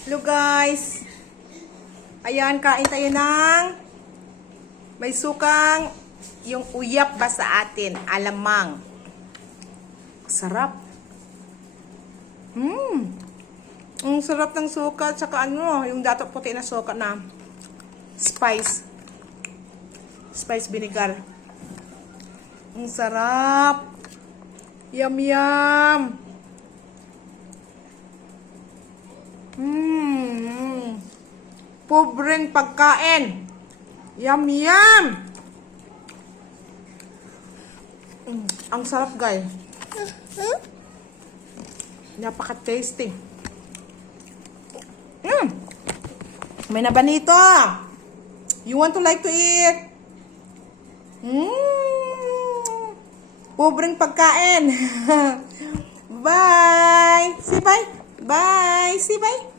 Hello guys. Ayan, kain tayo ng may sukang yung uyap ba sa atin, alamang. Sarap. Ang sarap ng suka, tsaka yung dato puti na suka na spice vinegar. Ang sarap. Yum yum. Pobreng pagkain. Yum yum. Ang sarap guys. Napaka-tasty. May nabanito. You want to like to eat? Pobreng pagkain. Bye. Say bye. Bye. Say bye.